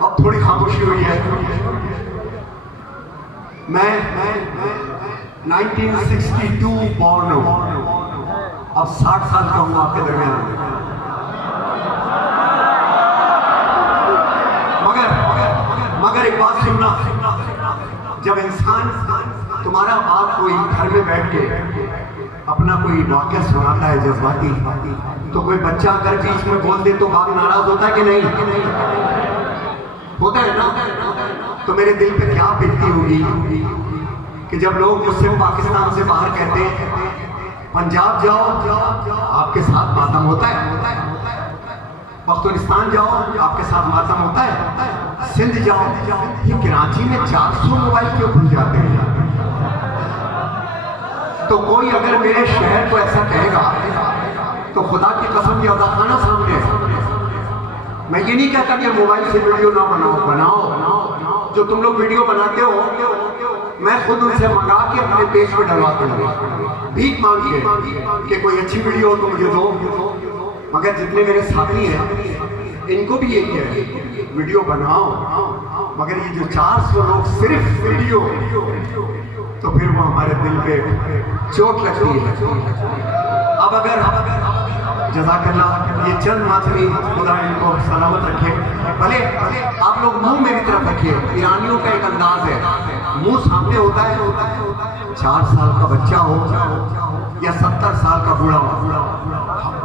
अब थोड़ी खामोशी हुई है। मैं 1962 बॉर्न हूं, अब 60 साल का हूं आपके दरमियान। मगर एक बात सुनना, जब इंसान तुम्हारा बाप कोई घर में बैठ के अपना कोई वाक्य सुनाता है जज्बाती, तो कोई बच्चा अगर बीच में बोल दे तो बाप नाराज होता है कि नहीं? होता है ना? तो मेरे दिल पे क्या बीतती होगी कि जब लोग मुझसे पाकिस्तान से बाहर कहते हैं पंजाब जाओ आपके साथ मातम होता है, पाकिस्तान जाओ आपके साथ मातम होता है, सिंध जाओ, ये कराची में 400 मोबाइल क्यों खुल जाते हैं? तो कोई अगर मेरे शहर को ऐसा कहेगा तो खुदा की कसम ये खाना सामने है। मैं ये नहीं कहता कि मोबाइल से वीडियो ना बनाओ, जो तुम लोग वीडियो बनाते हो मैं खुद उनसे मंगा के अपने पेज पे डलवाता हूँ, भीख मांग के कि कोई अच्छी वीडियो हो तो मुझे दो। मगर जितने मेरे साथी हैं इनको भी यही है वीडियो बनाओ, मगर ये जो 400 लोग सिर्फ वीडियो, तो फिर वो हमारे दिल पे चोट लगती है। अब अगर जज़ाकल्लाह ये चंद माथवी खुदा इनको सलामत रखे, भले आप लोग मुंह मेरी तरफ रखिए, ईरानियों का एक अंदाज है मुंह सामने होता है, 4 साल का बच्चा हो या 70 साल का बूढ़ा हो,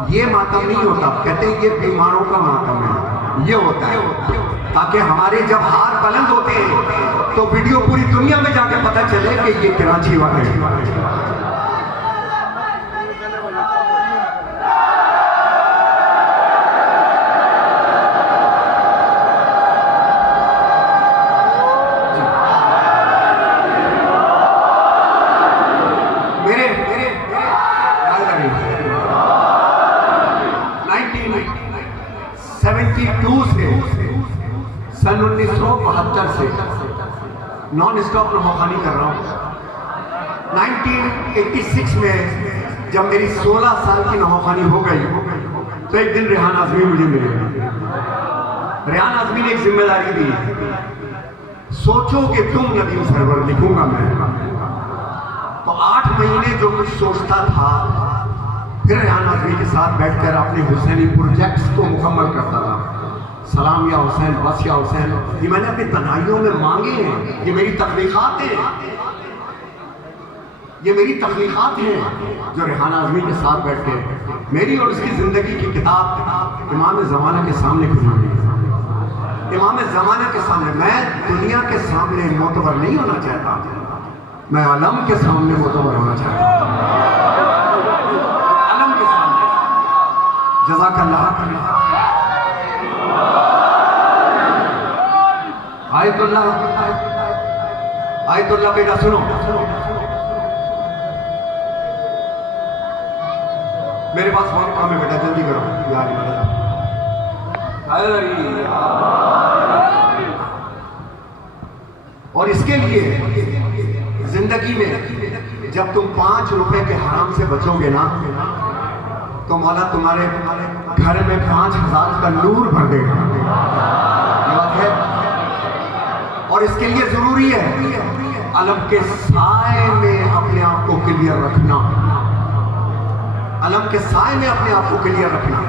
ये मातम नहीं होता, कहते हैं ये बीमारों का मातम है, ये होता है ताकि हमारे जब हाथ बुलंद होते हैं तो वीडियो पूरी दुनिया में जाके पता चले कि ये कराची वाले हैं। सन 1972 से नॉन स्टॉप नौखानी कर रहा हूँ। 1986 में जब मेरी 16 साल की नौखानी हो गई तो एक दिन रेहान आज़मी मुझे मिले। रेहान आज़मी ने एक जिम्मेदारी दी, सोचो कि तुम नदीम सरवर, लिखूंगा मैं। तो 8 महीने जो कुछ सोचता था, फिर रेहान आज़मी के साथ बैठकर अपने हुसैनी प्रोजेक्ट्स को मुकम्मल करता था। सलाम या हुसैन, बस या हुसैन, ये मैंने अपनी तन्हाइयों में मांगे हैं, ये मेरी तख्लीकात हैं, ये मेरी तख्लीकात हैं जो रेहान आज़मी के साथ बैठ के मेरी और उसकी ज़िंदगी की किताब इमाम ज़माना के सामने खुली हुई। इमाम ज़माना के सामने, मैं दुनिया के सामने मोतबर नहीं होना चाहता, मैं आलम के सामने मोतबर होना चाहता हूँ, आलम के सामने। जज़ाकल्लाह। आयतुल्लाह बेटा सुनो, मेरे पास बहुत काम है बेटा, जल्दी करो यार। और इसके लिए जिंदगी में जब तुम 5 रुपए के हराम से बचोगे ना, तो मौला तुम्हारे घर में 5000 का नूर भर देगा। बात है। और इसके लिए जरूरी है अलम के साए में अपने आप को क्लियर रखना, अलम के साए में अपने आप को क्लियर रखना।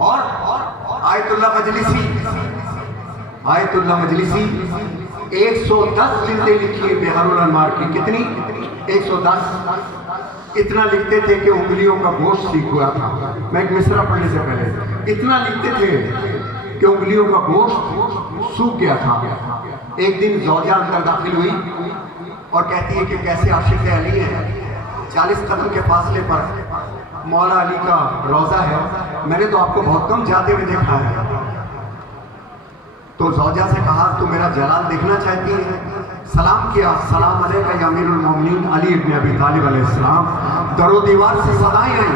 और आयतुल्लाह मजलिसी, आयतुल्लाह मजलिसी 110 जिल्दें लिखी है बिहारुल अनवार की। कितनी? 110। इतना लिखते थे कि उंगलियों का गोश्त सीख हुआ था। मैं एक मिसरा पढ़ने से पहले इतना लिखते थे कि उंगलियों का गोश्त सूख गया था। एक दिन ज़ौजा अंदर दाखिल हुई और कहती है कि कैसे आशिक़ अली है। 40 कदम के फासले पर मौला अली का रोज़ा है, मैंने तो आपको बहुत कम जाते हुए देखा है। तो ज़ौजा से कहा तू मेरा जलाल देखना चाहती है? सलाम किया, सलाम अलैका या अमीरुल मोमिनीन अली इब्न अबी तालिब अलैहिस्सलाम। दरो दीवार से सदाएं आई,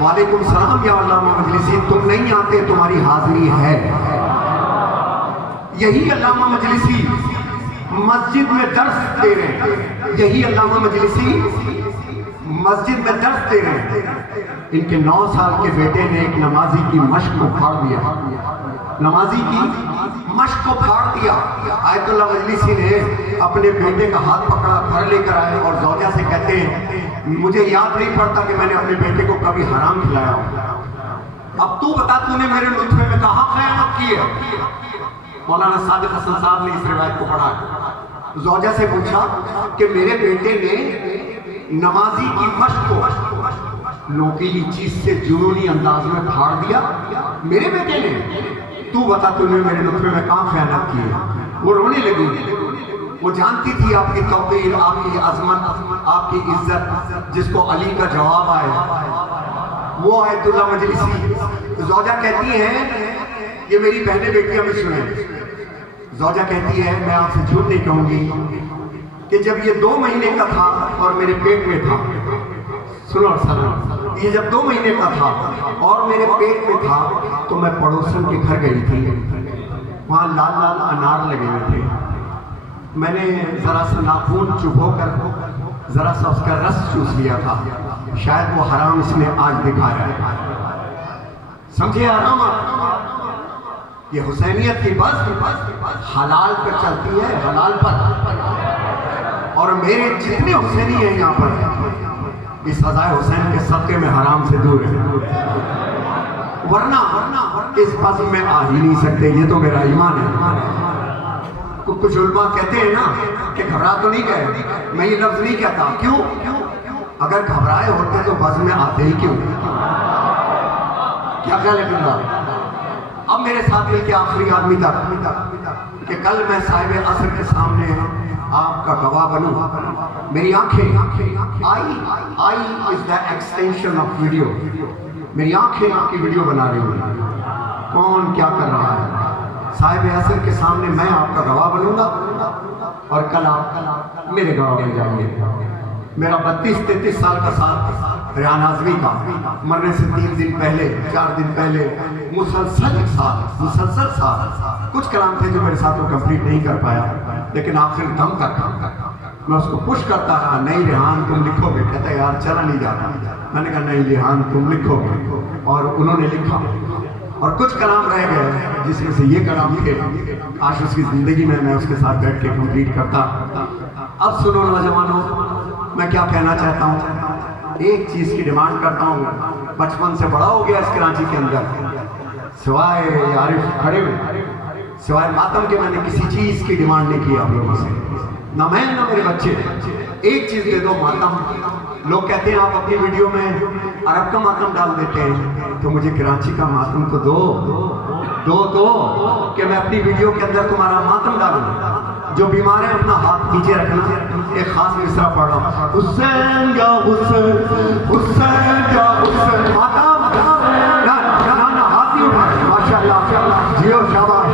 वालेकुम सलाम या अल्लामा मजलिसी, तुम नहीं आते, तुम्हारी हाजिरी है। यही अल्लामा मजलिसी मस्जिद में दर्स दे रहे हैं, यही अल्लामा मजलिसी मस्जिद में दर्स दे रहे हैं। इनके 9 साल के बेटे ने एक नमाजी की मश्क उखाड़ दिया, नमाजी की मश्क को फाड़ दिया। आयतुल्लाह मजलिसी ने अपने बेटे का हाथ पकड़ा, घर लेकर आए और ज़ौजा से कहते हैं मुझे याद नहीं पड़ता कि मैंने अपने बेटे को कभी हराम खिलाया हो। अब तू बता, तूने मेरे नुत्फे में कहाँ खयानत की है? मौलाना सादिक हसन साहब ने इस रिवायत को पढ़ा। ज़ौजा से पूछा कि मेरे बेटे ने नमाजी की मश्क को नोकीली चीज से जुनूनी अंदाज में फाड़ दिया। मेरे बेटे ने, तू बता तूने मेरे नुत्फे में कहाँ खयानत की है? वो रोने लगी। वो जानती थी आपकी तौकीर, आपकी अजमत, आपकी इज्जत, जिसको अली का जवाब आए वो आयतुल्लाह मजलिसी। ज़ौजा कहती है ये मेरी बहनें बेटियां भी सुने। ज़ौजा कहती है मैं आपसे झूठ नहीं कहूंगी कि जब ये 2 महीने का था और मेरे पेट में था, सुनो सर, ये जब 2 महीने का था और मेरे पेट में था तो मैं पड़ोसन के घर गई थी। वहाँ लाल लाल अनार लगे हुए थे। मैंने ज़रा सा नाखून चुभो कर ज़रा सा उसका रस चूस लिया था। शायद वो हराम इसने आज दिखाया है। समझे हराम? ये हुसैनियत की बस हलाल पर चलती है, हलाल पर। और मेरे जितने हुसैनी हैं यहाँ पर इस सजाए हुसैन के सदके में हराम से दूर है, वरना इस बज़्म में आ ही नहीं सकते। ये तो मेरा ईमान है। कुछ उलमा कहते हैं ना कि घबरा तो नहीं गए, मैं ये लफ्ज नहीं कहता। क्यों? अगर घबराए होते तो बज़्म में आते ही क्यों? क्या ख्याल है बिल्ला? अब मेरे साथ मिलकर आखिरी आदमी तक कि कल मैं साहिब असर के सामने आपका गवाह बनूं। मेरी आंखें eye is the extension of video. मेरी आंखें आपकी वीडियो बना रही हूँ। कौन क्या कर रहा है? साहिब असर के सामने मैं आपका गवाह बनूंगा और कल आप मेरे गवाह बन जाएंगे। मेरा 32-33 साल का साथ रियान आज़मी का मरने से 3 दिन पहले, 4 दिन पहले मुसलसल साथ कुछ कलाम थे जो मेरे साथ वो कंप्लीट नहीं कर पाया, लेकिन आखिर दम तक मैं उसको पुश करता रहा। नहीं रेहान तुम लिखोगे। कहता यार चला नहीं जाता। मैंने कहा नहीं रेहान तुम लिखोगे, और उन्होंने लिखा। और कुछ कलाम रह गए जिसमें से ये कलाम थे, आज उसकी ज़िंदगी में मैं उसके साथ बैठ के कंप्लीट करता। अब सुनो नौजवानों, मैं क्या कहना चाहता हूँ। एक चीज़ की डिमांड करता हूँ। बचपन से बड़ा हो गया इस कराची के अंदर, सिवाय आरिफ खड़े हुए, सिवाय मातम के मैंने किसी चीज़ की डिमांड नहीं की आप लोगों से। ना मैं ना मेरे बच्चे। एक चीज़ दे दो, मातम। लोग कहते हैं आप अपनी वीडियो में अरब का मातम डाल देते हैं, तो मुझे कराची का मातम तो दो कि मैं अपनी वीडियो के अंदर तुम्हारा मातम डालूं। जो बीमार है अपना हाथ नीचे रखना। एक खास मिसरा पढ़ रहा हूं। हुसैन या हुसैन, हुसैन या हुसैन। मातम ना हाथ ही उठा। माशाअल्लाह, जियो शाबाश।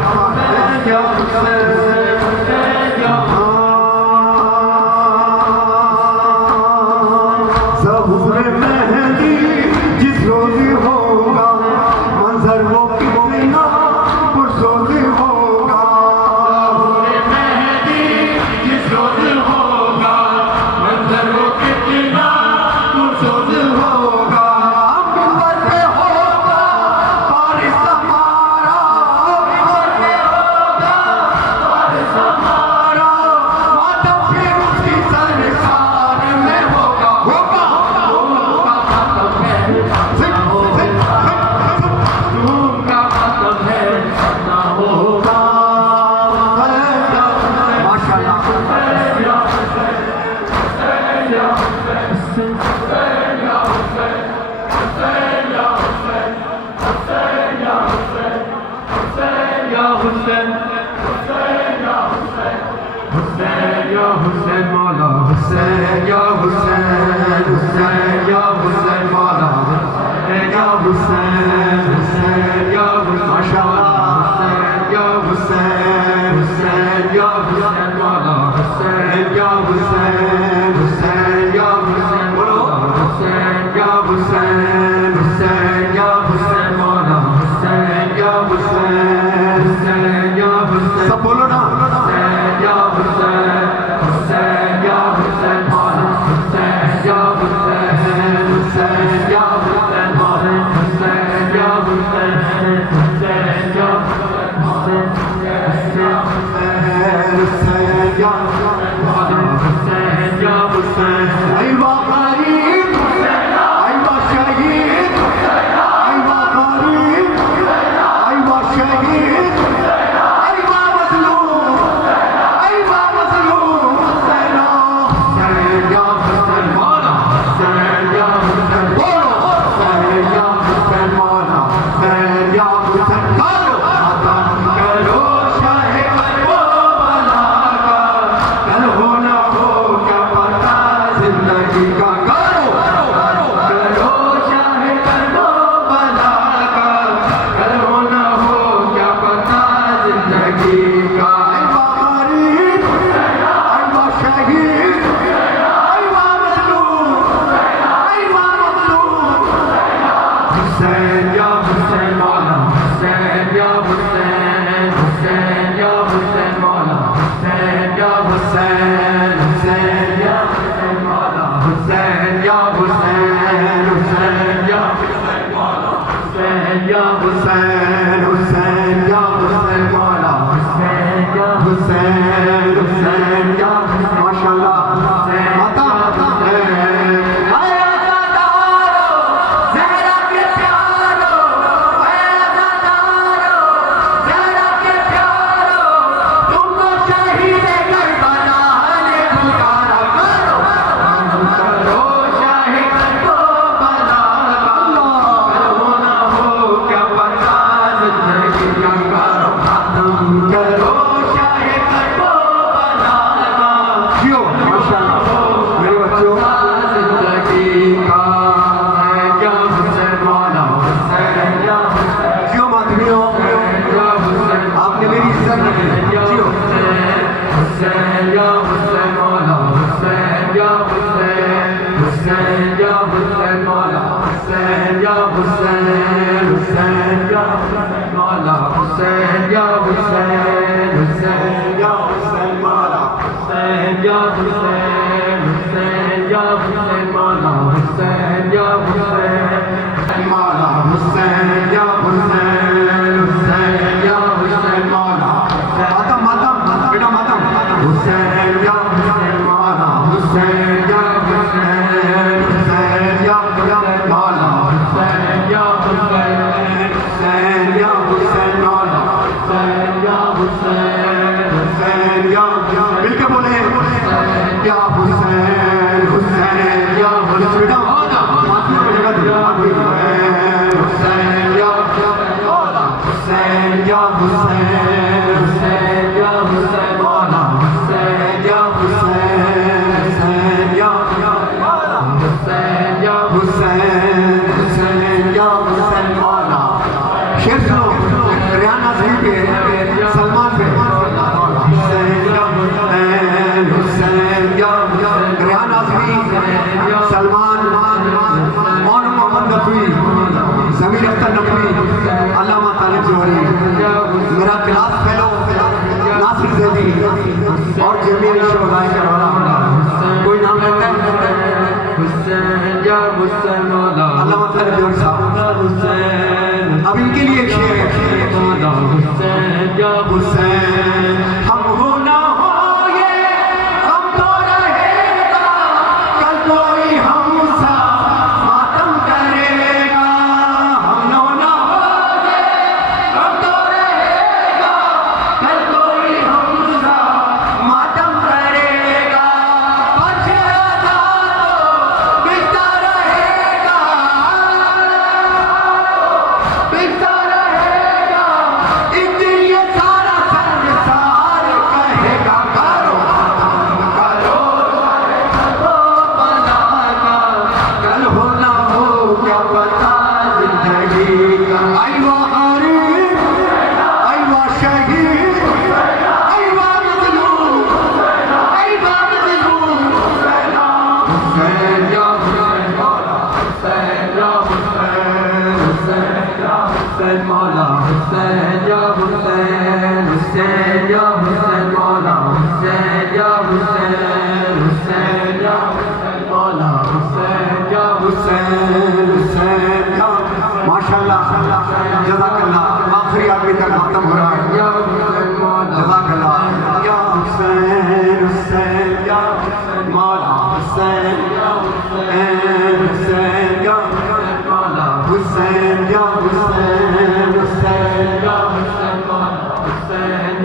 मातम करेगा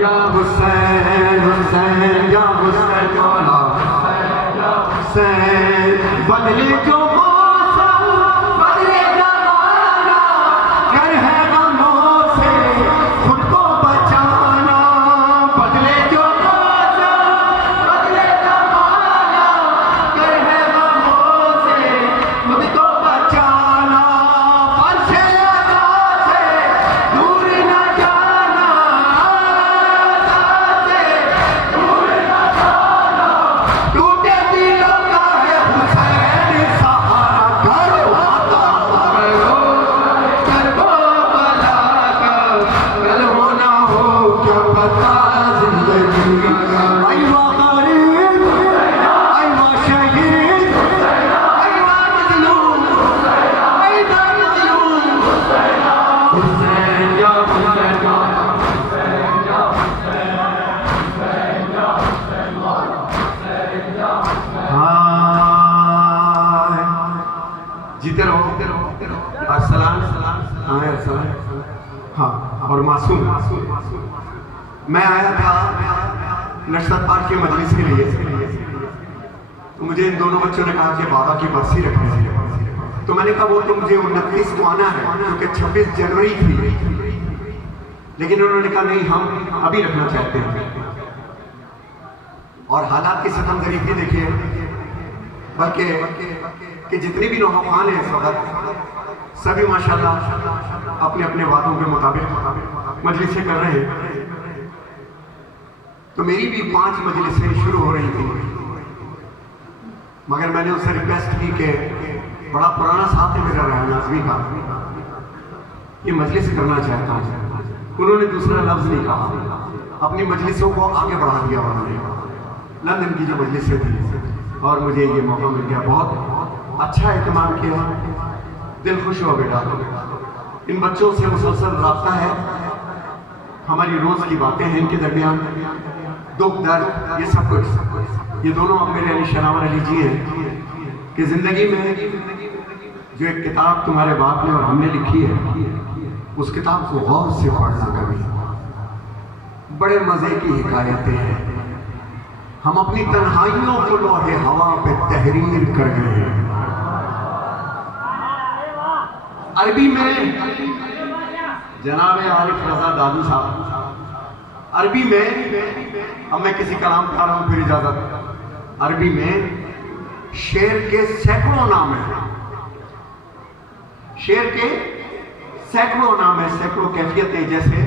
या हुसैन हुसैन या हुसैन मौला हुसैन बदले जो मौसम बदले जमाना कर है गमों से खुद को बचाना बदले जो मौसम बदले जमाना कर है गमों से खुद को बचाना पर से दूर न जाना टूटे दिलों का है हुसैन सहारा करो करबो बला का कल हो ना हो क्या पता जिंदगी आई गरीब आई शहीद आई मजलूम आई मजलूम हुसैन या हुसैन जीते रहो अस्सलाम हाँ और मासूम मैं आया था नशरत पार्क की मजलिस के लिए तो मुझे इन दोनों बच्चों ने कहा कि बाबा की बरसी रखनी है तो मैंने कहा वो तो मुझे 29 को आना है क्योंकि 26 जनवरी थी लेकिन उन्होंने कहा नहीं हम अभी रखना चाहते हैं और हालात की सितमगरी भी देखिए बल्कि कि जितने भी नौजवान हैं इस वक्त सभी माशाल्लाह अपने अपने वादों के मुताबिक मजलिसें कर रहे हैं तो मेरी भी 5 मजलिसें शुरू हो रही थी मगर मैंने उससे रिक्वेस्ट की कि बड़ा पुराना साथ है मेरा रहना नाज़मी का ये मजलिस करना चाहता हूँ उन्होंने दूसरा लफ्ज़ नहीं कहा अपनी मजलिसों को आगे बढ़ा दिया उन्होंने लंदन की जो मजलिसें थी और मुझे ये मौका मिल गया बहुत अच्छा एहतमाम किया दिल खुश हुआ बेटा इन बच्चों से मुसलसल रब्ता है हमारी रोज़ की बातें हैं इनके दरमियान दुख दर्द ये सब कुछ ये दोनों अब मेरे अली शनावर अली जी हैं कि ज़िंदगी में जो एक किताब तुम्हारे बाप ने और हमने लिखी है उस किताब को गौर से पढ़ना कभी बड़े मज़े की हिकायतें हैं हम अपनी तन्हाइयों को लोहे हवा पे तहरीर कर गए हैं अरबी में जनाब आरिफ रजा दादू साहब अरबी में अब मैं किसी कलाम पढ़ा रहा हूँ फिर इजाजत अरबी में शेर के सैकड़ों नाम है शेर के सैकड़ों नाम है सैकड़ों कैफियतें जैसे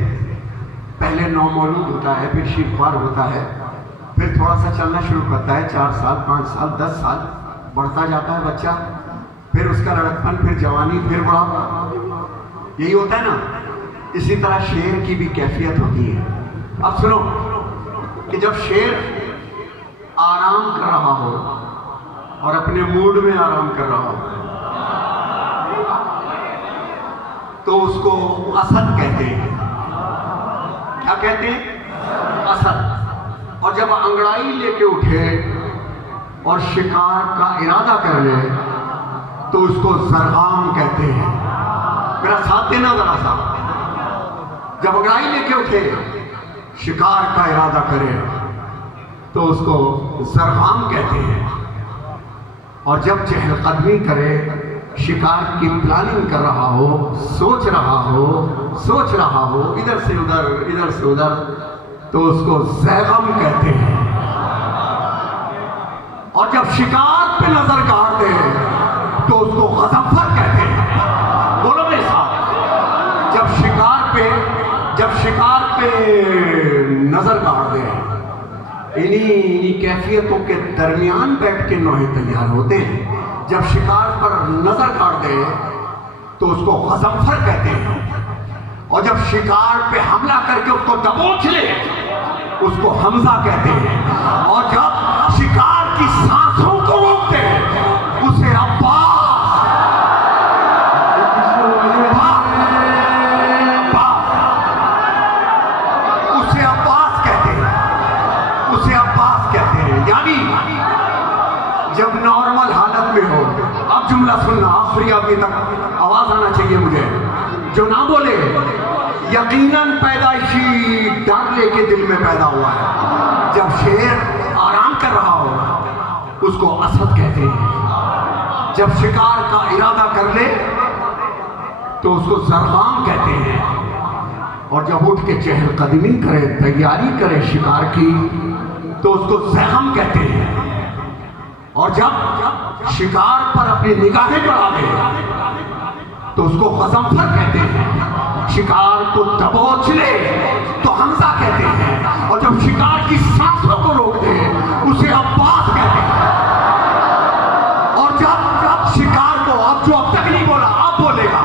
पहले नौ मौलूद होता है फिर शीरख्वार होता है फिर थोड़ा सा चलना शुरू करता है 4 साल 5 साल 10 साल बढ़ता जाता है बच्चा फिर उसका लड़कपन फिर जवानी फिर बुढ़ापा यही होता है ना इसी तरह शेर की भी कैफियत होती है अब सुनो कि जब शेर आराम कर रहा हो और अपने मूड में आराम कर रहा हो तो उसको असद कहते हैं क्या कहते हैं असद और जब अंगड़ाई लेके उठे और शिकार का इरादा कर ले तो उसको जरगाम कहते हैं मेरा साथ देना जरा सा जब अंगड़ाई लेके उठे शिकार का इरादा करे तो उसको जरगाम कहते हैं और जब चहलकदमी करे शिकार की प्लानिंग कर रहा हो सोच रहा हो इधर से उधर तो उसको ज़ैगम कहते हैं और जब शिकार पे नजर गाड़ दे तो उसको गज़फ़र कहते हैं बोलो मेरे साथ जब शिकार पे नजर गाड़ दे इन्हीं कैफियतों के दरमियान बैठ के नौहे तैयार होते हैं जब शिकार पर नजर गाड़ दे तो उसको गज़फ़र कहते हैं और जब शिकार पे हमला करके उसको दबोच ले उसको हमजा कहते हैं और जब शिकार की सांसों को रोक दे उसे अब्बास कहते हैं यानी जब नॉर्मल हालत में हो अब जुमला सुनना आखिरी अभी तक आवाज आना चाहिए मुझे जो ना बोले यकीनन पैदाइशी डर लेके दिल में पैदा हुआ है। जब शेर आराम कर रहा हो उसको असद कहते हैं, जब शिकार का इरादा कर ले तो उसको जरगाम कहते हैं, और जब उठ के चहलकदमी करे, तैयारी करे शिकार की, तो उसको ज़हम कहते हैं। और जब शिकार पर अपनी निगाहें बढ़ा दे तो उसको गज़नफर कहते हैं। शिकार को दबोच ले तो हमजा कहते हैं, और जब शिकार की सांसों को रोक दे उसे अब्बास कहते हैं। और जब शिकार को, अब जो अब तक नहीं बोला अब बोलेगा,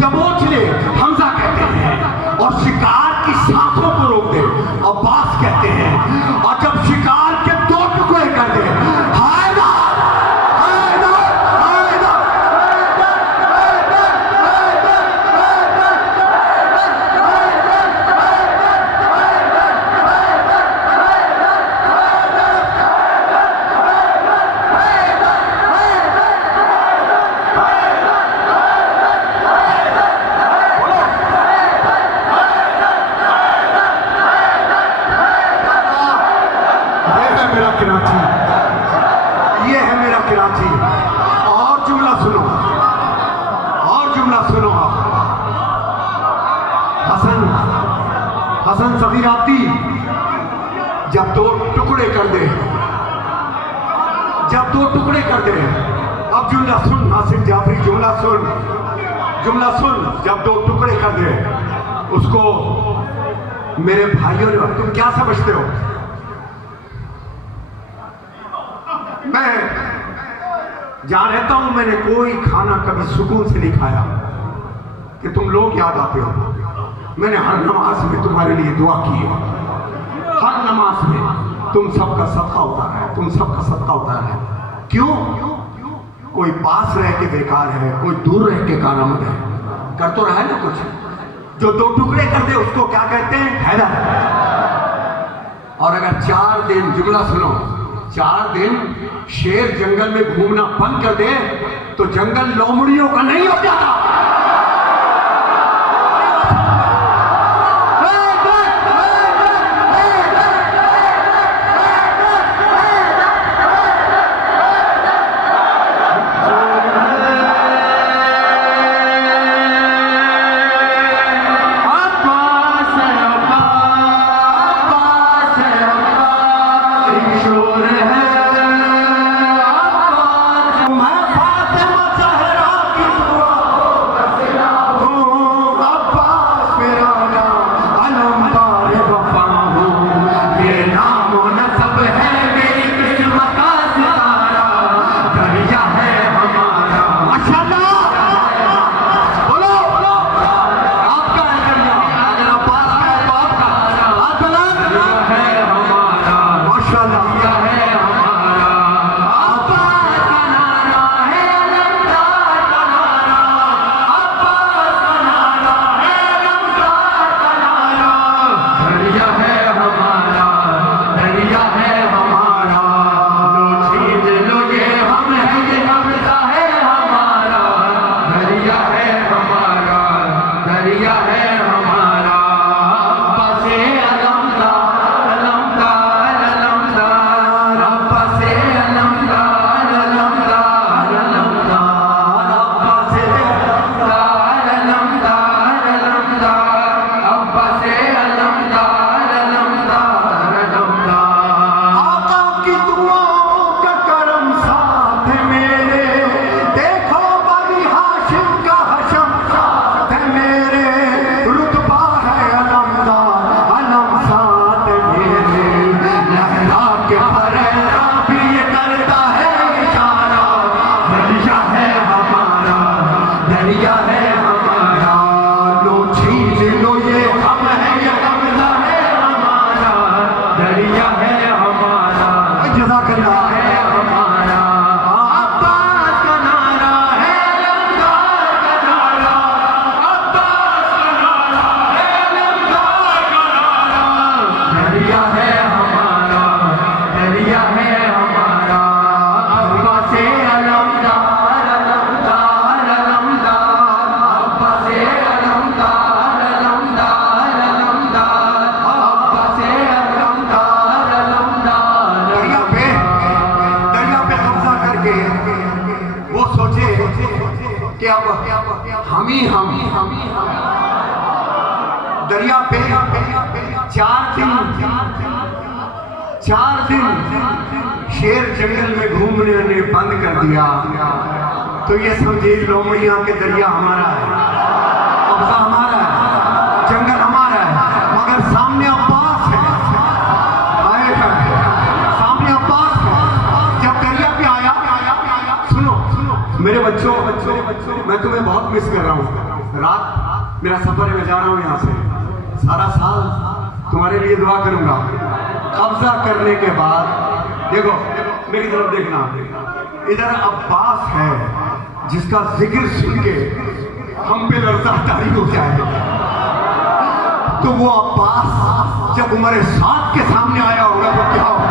दबोच ले हमजा कहते हैं, और शिकार की सांसों को रोक दे अब्बास कहते हैं। और जब शिकार के दो टुकड़े कर दे हसन सगीराती जब दो टुकड़े कर दे, जब दो टुकड़े कर दे। अब जुमला सुन नासिर जाफरी, जुमला सुन, जब दो टुकड़े कर दे उसको मेरे भाइयों ने, तुम क्या समझते हो? मैं जहां रहता हूं मैंने कोई खाना कभी सुकून से नहीं खाया कि तुम लोग याद आते हो। मैंने हर नमाज में तुम्हारे लिए दुआ की है, हर नमाज में तुम सबका सदका उतारा है, तुम सबका सदका उतारा है। क्यों? कोई पास रह के बेकार है, कोई दूर रह के कारामद है, कर तो रहा है ना कुछ। जो दो टुकड़े कर दे उसको क्या कहते हैं? हैदर। और अगर 4 दिन, जुमला सुनो, 4 दिन शेर जंगल में घूमना बंद कर दे तो जंगल लोमड़ियों का नहीं हो जाता। अब हम ही दरिया पे 4 दिन शेर जंगल में घूमने ने बंद कर दिया। तो ये समझे लो मैया के दरिया हमारा है, कब्जा हमारा है, जंगल हमारा है, मगर सामने अब्बास है। सामने अब्बास है। जब दरिया पे आया, सुनो मेरे बच्चों, मैं तुम्हें बहुत मिस कर रहा हूँ। रात मेरा सफर है, मैं जा रहा हूँ यहाँ से। सारा साल तुम्हारे लिए दुआ करूंगा। कब्जा करने के बाद देखो मेरी तरफ देखना, इधर अब्बास है जिसका जिक्र सुन के हम पे लर्जा तारी हो जाए। तो वो अब्बास जब उम्र 7 के सामने आया होगा तो क्या होगा?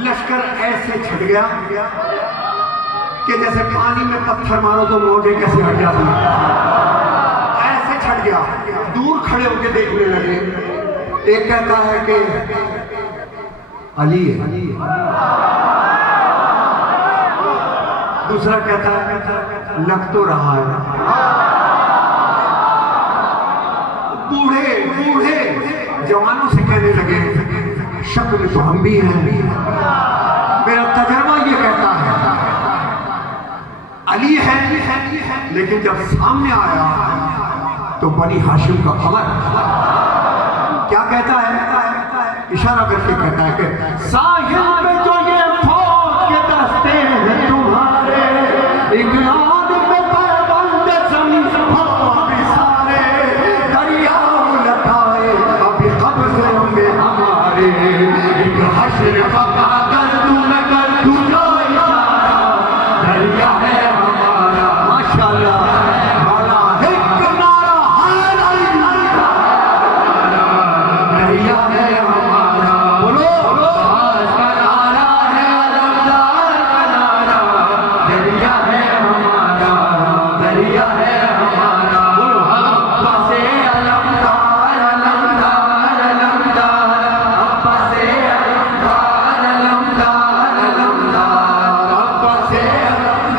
लश्कर ऐसे छट गया कि जैसे पानी में पत्थर मारो तो मोजे कैसे हट जाते हैं, ऐसे छट गया। दूर खड़े होकर देखने लगे। एक कहता है कि अली है, दूसरा कहता है लग तो रहा है। बूढ़े जवानों से कहने लगे शक्ल तो हम भी हैं। मेरा तजर्बा ये कहता है अली है, लेकिन जब सामने आया तो बनी हाशिम का कमर। क्या कहता है? इशारा करके कहता है कि साहिल पे जो ये फौज के दस्ते हैं तुम्हारे, इकरार में पैबंद ज़मीन भी सारे, दरिया उलटाए अभी कब्ज़े में हमारे, एक हश्र का कागज़ तूने कर दूजा इशारा, दरिया है हमारा। माशाअल्लाह वाला एक नारा है, दरिया है हमारा। बोलो का नारा है, अलमदार का नारा, दरिया है हमारा, दरिया है हमारा। बोलो अब्बा से अलमदार, अलमदार, अलमदार, अब्बा से अलमदार, अलमदार, अलमदार, अब्बा से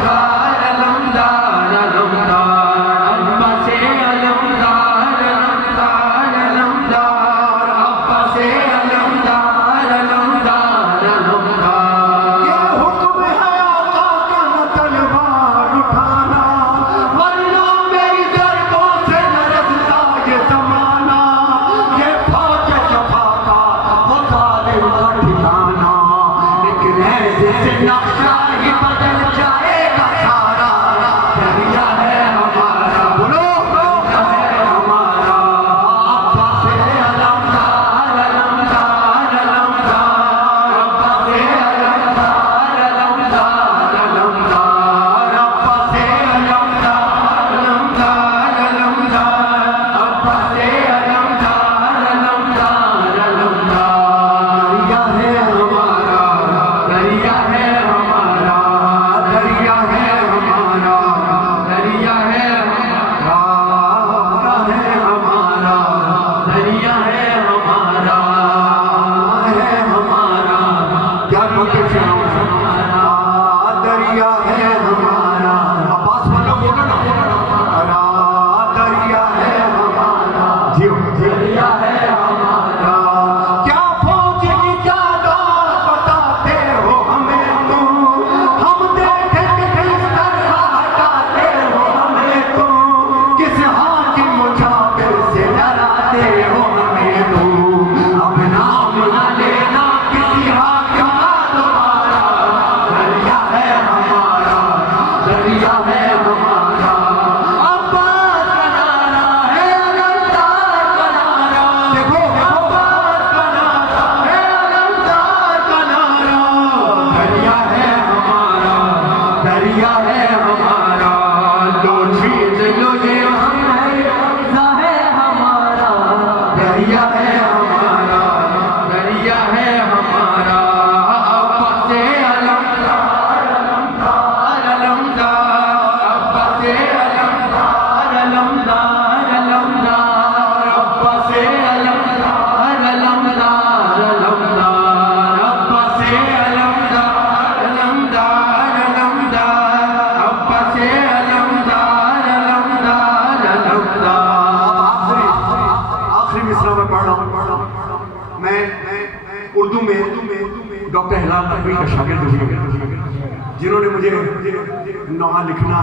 अलमदार, अलमदार, अलमदार, अब्बा से अलमदार, अलमदार, अलमदार, अब्बा से अलमदार, अलमदार, अलमदार। ये हुक्म है आका का न तलवार उठाना, वरना मेरी दरदों से न रजता ये ज़माना। ये फौज जफ़ा का वो ज़ालिम का ठिकाना, लेकिन ऐसे से नक्शा ही बदल जाएगा सारा, दरिया है हमारा। बोलो दरिया है हमारा। अब्बा से अलमदार, अलमदार, अलमदार, अब्बा से अलमदार, अलमदार, अलमदार, अब्बा से अलमदार, अलमदार, अलमदार, अब्बा से अलमदार, अलमदार, अलमदार। दरिया है हमारा, दरिया है हमारा, दरिया है हमारा, दरिया है हमारा, है हमारा, दरिया है हमारा, है हमारा। क्या बोलते सुनाओ? दरिया है हमारा। अब्बास वालों बोलो ना, दरिया है हमारा। जियो दरिया है हमारा। क्या फौज की तादाद बताते हो हमें तुम, हम देखेंगे किस तरह हटाते हो हमें तुम, किस हाकिम मुजाबिर से डराते हो हमें तुम, अब नाम न लेना किसी हाकिम का दोबारा, दरिया है हमारा, दरिया है हमारा। अब्बास का नारा है, अलमदार का नारा। देखो दरिया है हमारा, दरिया है हमारा, अब्बास अलमदार अलमदार अलमदार, अब्बास अलमदार अलमदार अलमदार, अब्बास अलमदार अलमदार अलमदार, अब्बास अलमदार अलमदार अलमदार, अब्बास अलमदार अलमदार अलमदार। आखिरी मिसरा में पढ़ रहा हूँ। मैं उर्दू में डॉक्टर हिलाल नकवी का शागिर्द हूँ, जिन्होंने मुझे नोहा लिखना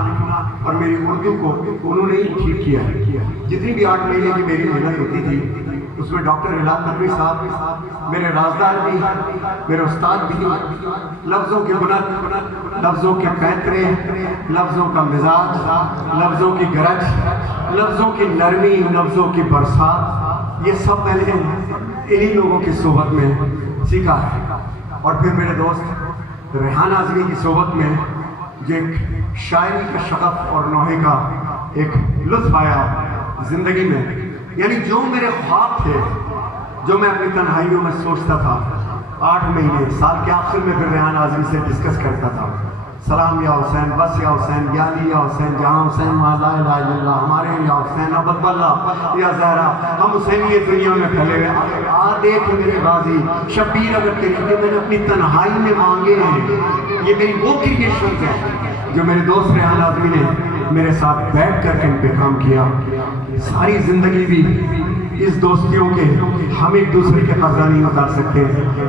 और मेरी उर्दू को उन्होंने ही ठीक किया है। जितनी भी 8 महीने की मेरी मेहनत होती थी उसमें डॉक्टर हिलाल नकवी साहब मेरे राजदार भी, मेरे उस्ताद भी, लफ्ज़ों के बुनत, लफ्ज़ों के पैतरे, लफ्ज़ों का मिजाज, लफ्ज़ों की गरज, लफ्ज़ों की नरमी, लफ्ज़ों की बरसात, ये सब मैंने इन्हीं लोगों की सोहबत में सीखा है। और फिर मेरे दोस्त रेहान आज़मी की सोहबत में जो एक शायरी का शगफ और नोहे का एक लुत्फ़ आया ज़िंदगी में, यानी जो मेरे ख्वाब थे, जो मैं अपनी तन्हाइयों में सोचता था, 8 महीने साल के आखिर में फिर रेहान आज़मी से डिस्कस करता था। सलाम या हुसैन, बस या हुसैन, याली या हुसैन, जहाँ हुसैन वहाँ ला इलाहा इल्लल्लाह, हमारे या हुसैन, अब्दुल्ला या ज़हरा, हम हुसैन ये दुनिया में फैले हुए। आ देख मेरे गाजी शब्बीर, अगर तेरे लिए मैंने अपनी तन्हाई में मांगे हैं, ये मेरी वो क्रिएशन है जो मेरे दोस्त रेहान आज़मी ने मेरे साथ बैठ कर के पे काम किया। सारी जिंदगी भी इस दोस्तियों के हम एक दूसरे के कर्जा नहीं उतार सकते,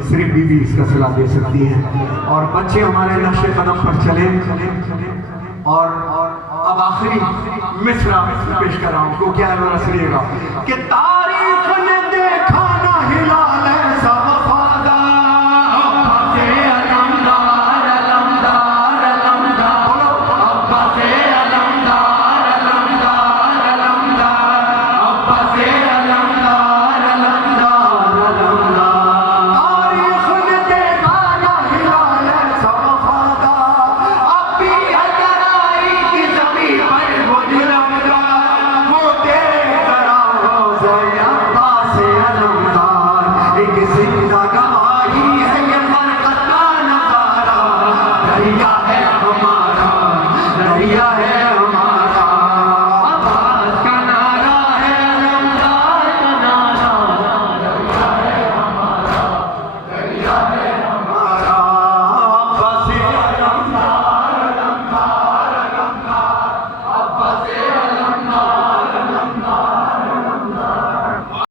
सिर्फ बीवी इसका सिला दे सकती हैं। और बच्चे हमारे नक्शे कदम पर चले। और अब आखिरी मिसरा पेश कर रहा हूँ, तो क्या है मेरा सुनिएगा कि तारीख